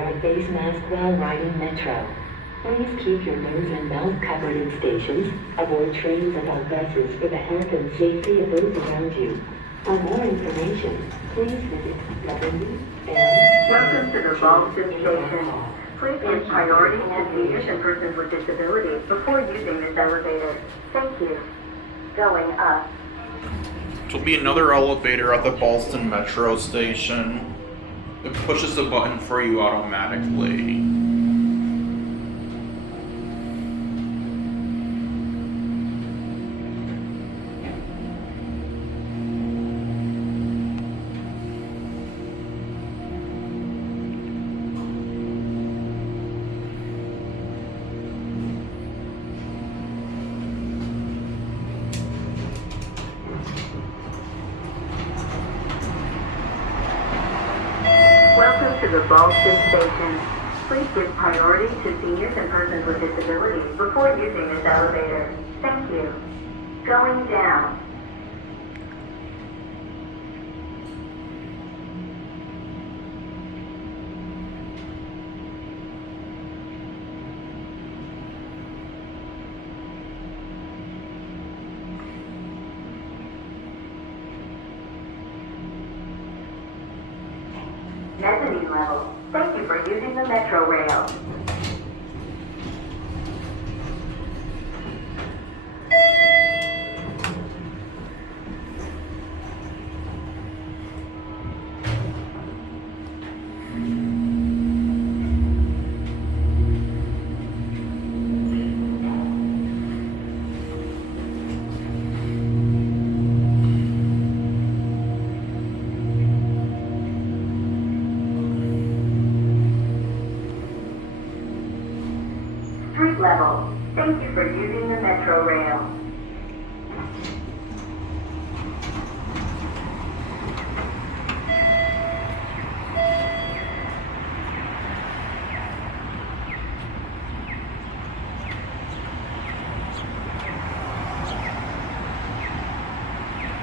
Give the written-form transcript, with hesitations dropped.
wear a face mask while riding Metro. Please keep your nose and mouth covered in stations. Avoid trains and on buses for the health and safety of those around you. For more information, please visit Welcome to the Ballston station. Please give priority to seniors and persons with disabilities before using this elevator. Thank you. Going up. There will be another elevator at the Ballston Metro station. It pushes the button for you automatically. Welcome to the Ballston station. Please give priority to seniors and persons with disabilities before using this elevator. Thank you. Going down. Mezzanine level. Thank you for using the Metro rail. Street level. Thank you for using the Metro rail.